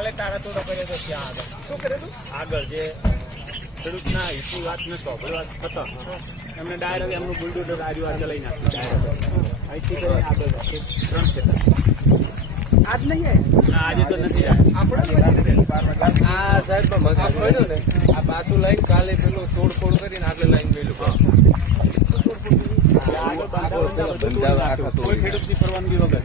કાલે તારા તોડો કર્યો તો ત્યાં આગળ. શું કરેલું? આગળ જે ખેડૂતના હિતની વાત ન થતા એમને ડાયરેક્ટ એમનું બુલડોઝર આજુ આ ચલાવી નાખ્યું અહીંથી કરીને આગળ ત્રણ ખેતર. આજ નહીં આયા? આજે તો નથી આપણે? આ સાહેબ બન્યું ને. આ પાછું લાઈન કાલે પેલું તોડફોડ કરીને આગળ લાઈન ગયેલું બધું કોઈ ખેડૂતની પરવાનગી વગર.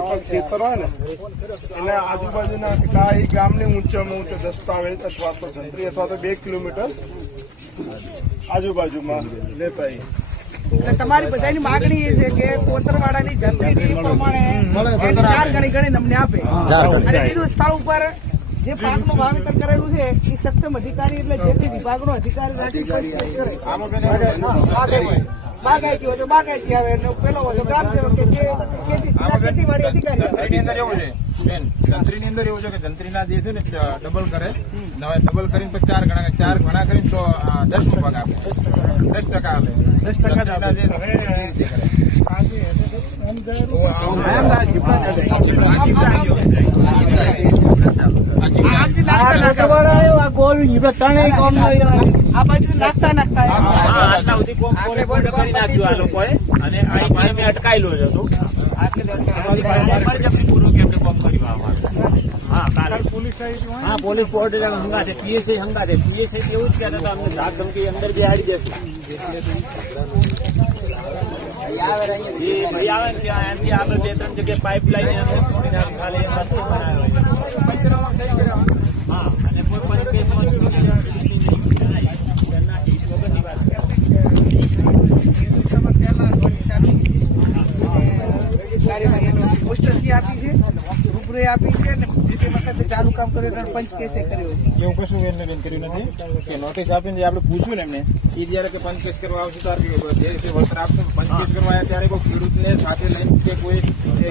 કોઈ પણ ખેતર હોય ને એને આજુબાજુના કાંઈ ગામની ઊંચામાં ઊંચો દસ્તાવેજ અથવા તો જંત્રી અથવા તો બે કિલોમીટર આજુબાજુમાં લેતા તમારી બધાની માગણી એ છે કે કોતરવાડાની જંત્રી પ્રમાણે ચાર ગણી ગણી અમને આપે અને બીજું સ્થળ ઉપર જે પાકનું વાવેતર કરેલું છે એ સક્ષમ અધિકારી એટલે જે તે વિભાગનો અધિકારી રાખી. બાગાયતી હોય તો બાગાયતી આવે અને પેલો હોય તો ગ્રામ સેવક કે જે ખેતી ખેતીવાડી અધિકારી આવે. જંત્રીની અંદર એવું છે. બેન જંત્રીની અંદર એવું છે કે જંત્રીના જે છે ને ડબલ કરે. હવે ડબલ કરીને પછી ચાર ગણા ચાર ગણા કરીને તો આ દસ ટકા ભાગ આપે. દસ ટકા આપે. દસ ટકા જે રીતે કરે. આમથી નાખતા નાખતા આ બાજુ નાખતા નાખતા કોરે નાખ્યું આ લોકોએ? અને અહીંથી મેં અટકાયેલો જ હતો. એમને. હા પોલીસ પોર્ટ હંગાતે પીએસઆઈ હંગાથે પીએસઆઈ એવું જ કહેતા હતા અમને ધાક ધમકી અંદર બી દેશું એ ભાઈ આવે ને ત્યાં એમથી આગળ બે ત્રણ જગ્યાએ પાઇપલાઇન એમને તોડી નાખી ખાલી એ રસ્તો બનાવ્યો હા અને કોઈ પણ કેસમાં ચૂંટણી ઘરના હિત વગરની વાત છે. પોસ્ટરથી આપી છે રૂબરૂએ આપી છે અને જે તે વખતે ચાલુ કામ કર્યું એટલે પંચ કેસે કર્યો એવું કશું એમને બેન કર્યું નથી કે નોટિસ આપીને જે આપણે પૂછ્યું ને એમને એ જ્યારે કે પંચકેસ કરવા આવશે ત્યારે જે રીતે વળતર આપશે પંચકેસ કરવા આવ્યા ત્યારે કોઈ ખેડૂતને સાથે લઈને કે કોઈ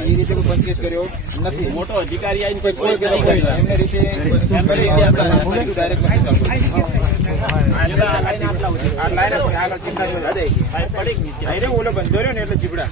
એ રીતે કોઈ કર્યો નથી મોટો અધિકારી આવીને કોઈ કોઈ એમને રીતે ડાયરેક્ટ ઓલો બંધો રહ્યો ને એટલે જીબડા